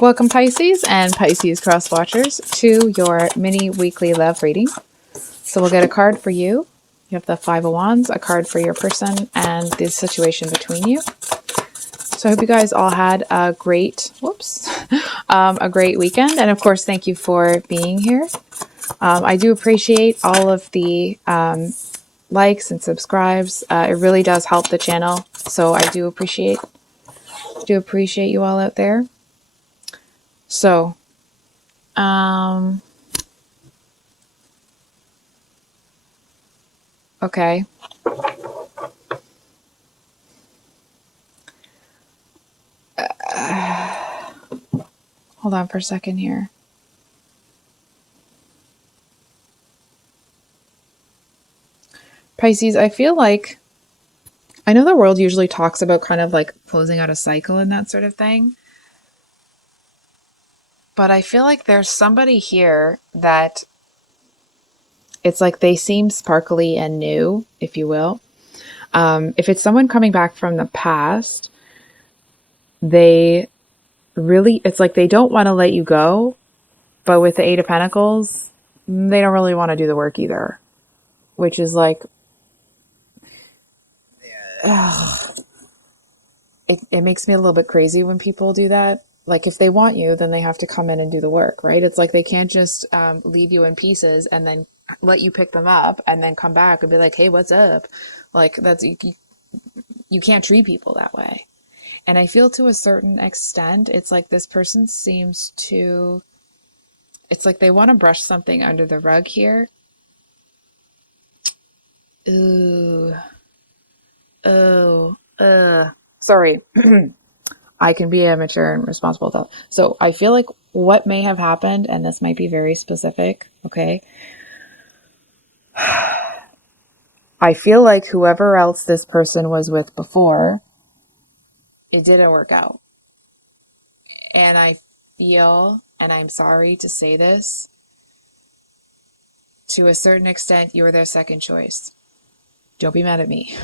Welcome Pisces and Pisces cross watchers to your mini weekly love reading. So we'll get a card for you. You have the Five of Wands, a card for your person and the situation between you. So I hope you guys all had a great, a great weekend. And of course, thank you for being here. I do appreciate all of the likes and subscribes. It really does help the channel. So I do appreciate you all out there. So, okay. Hold on for a second here. Pisces, I feel like, I know the world usually talks about kind of like closing out a cycle and that sort of thing. But I feel like there's somebody here that it's like they seem sparkly and new, if you will. If it's someone coming back from the past, it's like they don't want to let you go. But with the Eight of Pentacles, they don't really want to do the work either. Which is like, it makes me a little bit crazy when people do that. Like if they want you, then they have to come in and do the work, right? It's like they can't just leave you in pieces and then let you pick them up and then come back and be like, hey, what's up? Like that's, you can't treat people that way. And I feel to a certain extent, it's like this person seems to, it's like they want to brush something under the rug here. Ooh. Oh. Sorry. I can be a mature and responsible adult. So I feel like what may have happened, and this might be very specific, okay? I feel like whoever else this person was with before, it didn't work out. And I feel, and I'm sorry to say this, to a certain extent, you were their second choice. Don't be mad at me.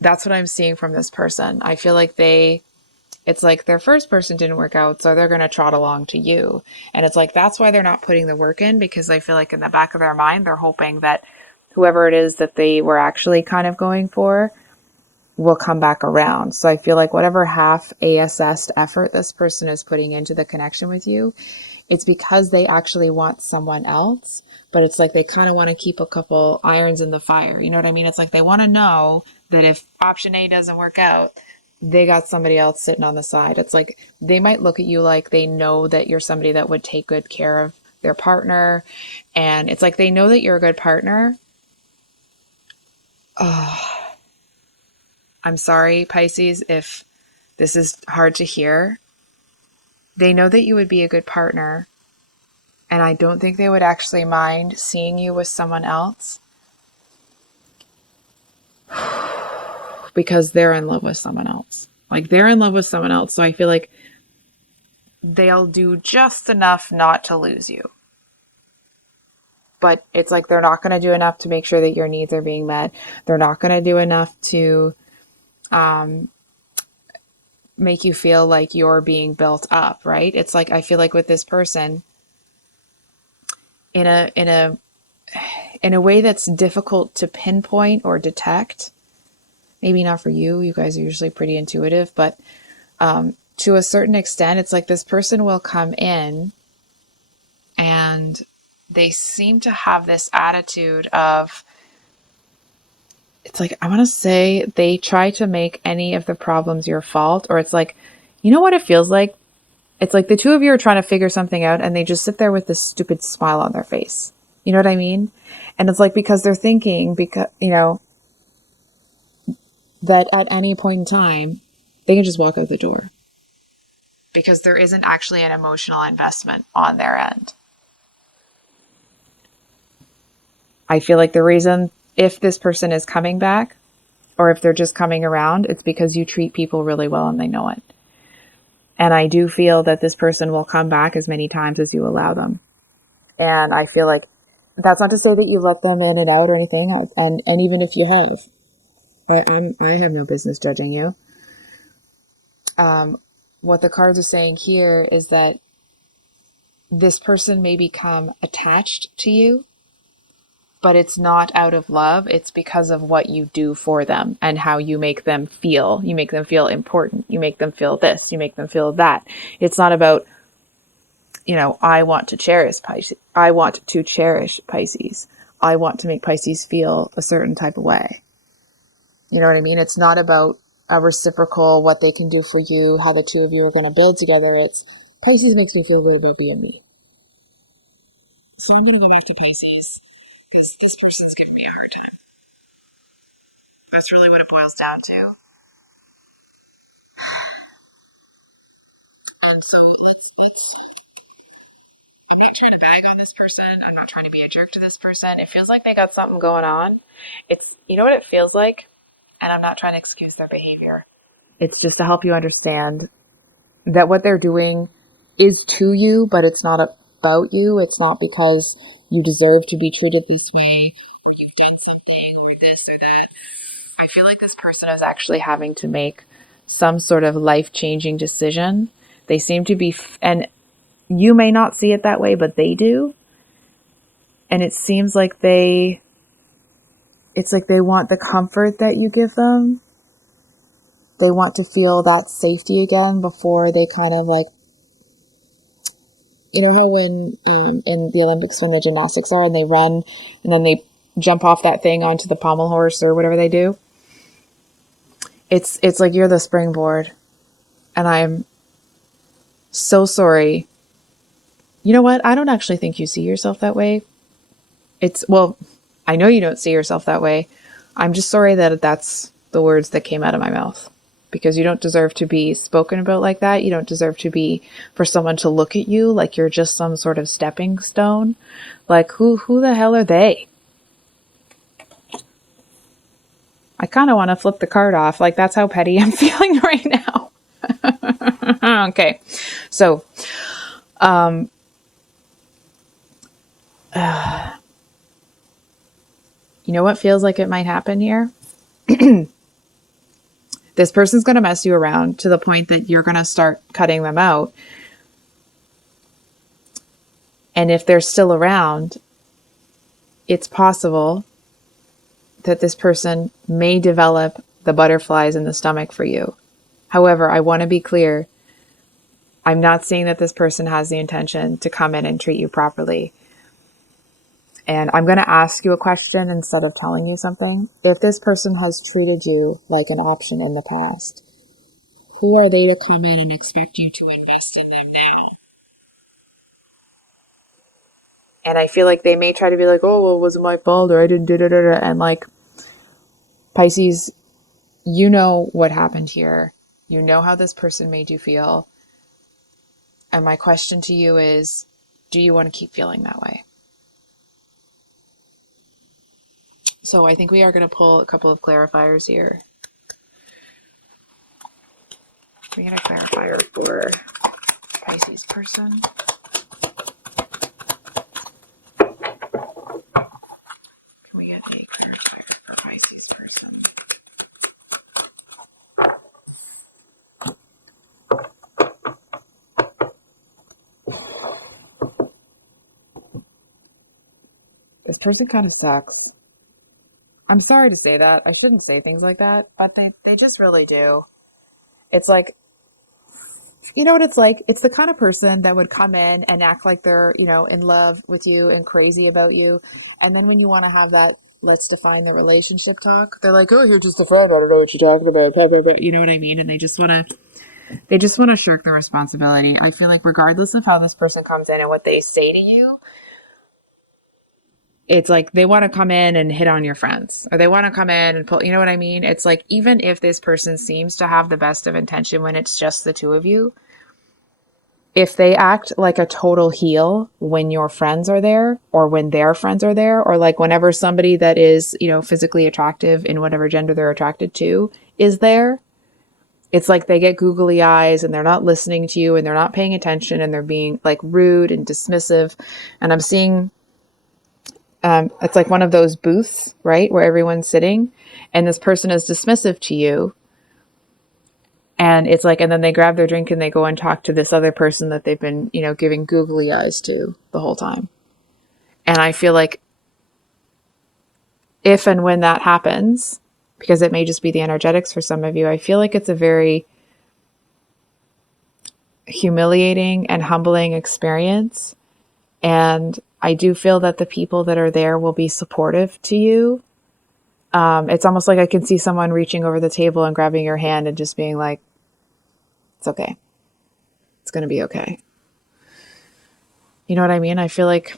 That's what I'm seeing from this person. I feel like it's like their first person didn't work out, so they're going to trot along to you. And it's like, that's why they're not putting the work in, because I feel like in the back of their mind, they're hoping that whoever it is that they were actually kind of going for will come back around. So I feel like whatever half assessed effort this person is putting into the connection with you, it's because they actually want someone else, but it's like they kind of want to keep a couple irons in the fire. You know what I mean? It's like they want to know that if option A doesn't work out, they got somebody else sitting on the side. It's like they might look at you like they know that you're somebody that would take good care of their partner. And it's like they know that you're a good partner. Oh, I'm sorry, Pisces, if this is hard to hear. They know that you would be a good partner. And I don't think they would actually mind seeing you with someone else. Because they're in love with someone else. Like they're in love with someone else. So I feel like they'll do just enough not to lose you. But it's like they're not going to do enough to make sure that your needs are being met. They're not going to do enough to make you feel like you're being built up, right? It's like I feel like with this person, in a way that's difficult to pinpoint or detect. Maybe not for you. You guys are usually pretty intuitive, but to a certain extent, it's like this person will come in and they seem to have this attitude of, it's like, I want to say they try to make any of the problems your fault, or it's like, you know what it feels like? It's like the two of you are trying to figure something out and they just sit there with this stupid smile on their face. You know what I mean? And it's like, because they're thinking, because, you know, that at any point in time, they can just walk out the door. Because there isn't actually an emotional investment on their end. I feel like the reason, if this person is coming back, or if they're just coming around, it's because you treat people really well and they know it. And I do feel that this person will come back as many times as you allow them. And I feel like that's not to say that you let them in and out or anything. And even if you have, I have no business judging you. what the cards are saying here is that this person may become attached to you, but it's not out of love. It's because of what you do for them and how you make them feel. You make them feel important. You make them feel this. You make them feel that. It's not about, I want to cherish Pisces. I want to cherish Pisces. I want to make Pisces feel a certain type of way. You know what I mean? It's not about a reciprocal, what they can do for you, how the two of you are going to build together. It's Pisces makes me feel good about being me. So I'm going to go back to Pisces because this person's giving me a hard time. That's really what it boils down to. And so let's I'm not trying to bag on this person. I'm not trying to be a jerk to this person. It feels like they got something going on. You know what it feels like? And I'm not trying to excuse their behavior. It's just to help you understand that what they're doing is to you, but it's not about you. It's not because you deserve to be treated this way, you did something, or this or that. I feel like this person is actually having to make some sort of life-changing decision. They seem to be, and you may not see it that way, but they do. And it seems like it's like they want the comfort that you give them. They want to feel that safety again before they kind of like, you know how when in the Olympics when the gymnastics are and they run and then they jump off that thing onto the pommel horse or whatever they do? It's like you're the springboard. And I'm so sorry. You know what? I don't actually think you see yourself that way. I know you don't see yourself that way. I'm just sorry that that's the words that came out of my mouth. Because you don't deserve to be spoken about like that. You don't deserve to be for someone to look at you like you're just some sort of stepping stone. Like who the hell are they? I kind of want to flip the card off. Like that's how petty I'm feeling right now. Okay. So, you know what feels like it might happen here? This person's going to mess you around to the point that you're going to start cutting them out. And if they're still around, it's possible that this person may develop the butterflies in the stomach for you. However, I want to be clear. I'm not saying that this person has the intention to come in and treat you properly. And I'm going to ask you a question instead of telling you something. If this person has treated you like an option in the past, who are they to come in and expect you to invest in them now? And I feel like they may try to be like, oh, well, it wasn't my fault or I didn't do it. And like, Pisces, you know what happened here. You know how this person made you feel. And my question to you is, do you want to keep feeling that way? So I think we are going to pull a couple of clarifiers here. We get a clarifier for Pisces person. Can we get a clarifier for Pisces person? This person kind of sucks. I'm sorry to say that. I shouldn't say things like that, but they just really do. It's like, you know what it's like? It's the kind of person that would come in and act like they're, in love with you and crazy about you. And then when you want to have that, let's define the relationship talk, they're like, oh, you're just a friend. I don't know what you're talking about. You know what I mean? And they just want to shirk the responsibility. I feel like regardless of how this person comes in and what they say to you, it's like they want to come in and hit on your friends, or they want to come in and pull, you know what I mean? It's like, even if this person seems to have the best of intention when it's just the two of you, if they act like a total heel when your friends are there or when their friends are there, or like whenever somebody that is, physically attractive in whatever gender they're attracted to is there, it's like they get googly eyes and they're not listening to you and they're not paying attention and they're being like rude and dismissive. And I'm seeing it's like one of those booths, right, where everyone's sitting and this person is dismissive to you. And it's like, and then they grab their drink and they go and talk to this other person that they've been, giving googly eyes to the whole time. And I feel like if and when that happens, because it may just be the energetics for some of you, I feel like it's a very humiliating and humbling experience. And I do feel that the people that are there will be supportive to you. It's almost like I can see someone reaching over the table and grabbing your hand and just being like, it's okay. It's going to be okay. You know what I mean? I feel like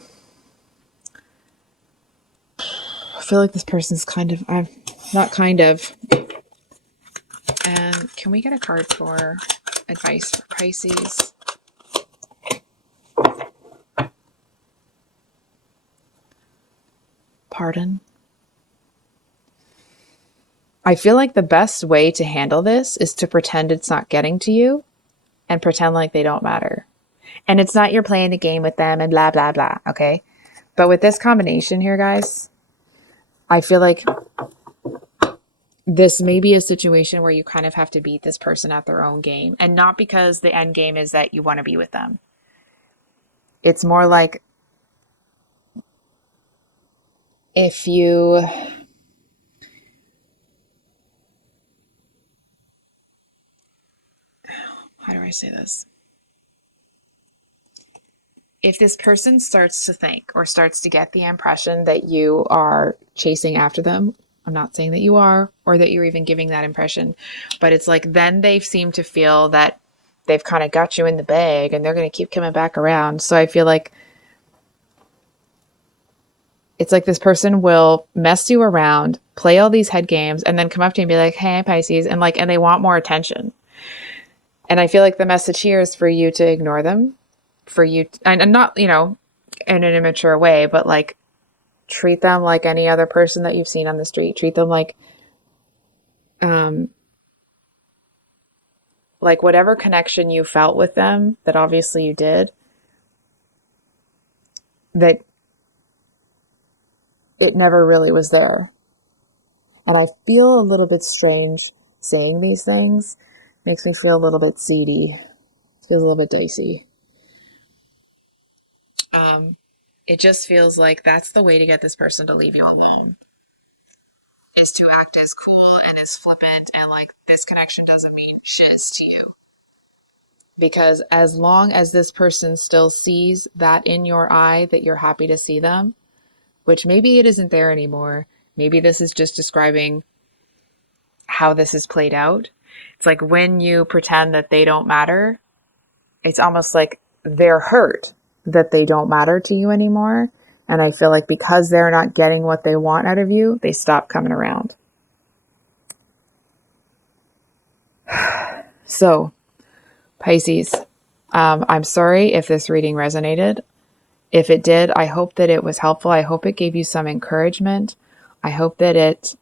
this person's I'm not kind of. And can we get a card for advice for Pisces? Pardon. I feel like the best way to handle this is to pretend it's not getting to you and pretend like they don't matter. And it's not you're playing a game with them and blah, blah, blah. Okay. But with this combination here, guys, I feel like this may be a situation where you kind of have to beat this person at their own game. And not because the end game is that you want to be with them. It's more like if you... How do I say this? If this person starts to think or starts to get the impression that you are chasing after them, I'm not saying that you are or that you're even giving that impression, but it's like then they seem to feel that they've kind of got you in the bag and they're going to keep coming back around. So I feel like it's like this person will mess you around, play all these head games, and then come up to you and be like, hey, Pisces, and they want more attention. And I feel like the message here is for you to ignore them, for you, and not, in an immature way, but like treat them like any other person that you've seen on the street. Treat them like whatever connection you felt with them, that obviously you did, that it never really was there. And I feel a little bit strange saying these things. Makes me feel a little bit seedy. It feels a little bit dicey. It just feels like that's the way to get this person to leave you alone, is to act as cool and as flippant and like this connection doesn't mean shiz to you. Because as long as this person still sees that in your eye that you're happy to see them, which maybe it isn't there anymore. Maybe this is just describing how this is played out. It's like when you pretend that they don't matter, it's almost like they're hurt that they don't matter to you anymore. And I feel like because they're not getting what they want out of you, they stop coming around. So, Pisces, I'm sorry if this reading resonated. If it did, I hope that it was helpful. I hope it gave you some encouragement. I hope that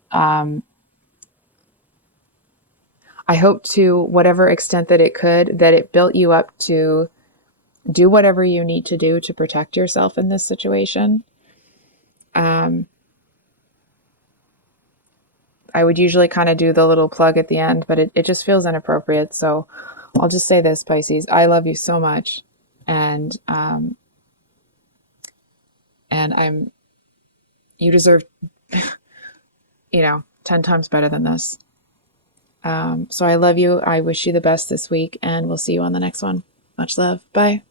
I hope to whatever extent that it could, that it built you up to do whatever you need to do to protect yourself in this situation. I would usually kind of do the little plug at the end, but it just feels inappropriate. So I'll just say this, Pisces, I love you so much. And you deserve, 10 times better than this. So I love you. I wish you the best this week, and we'll see you on the next one. Much love. Bye.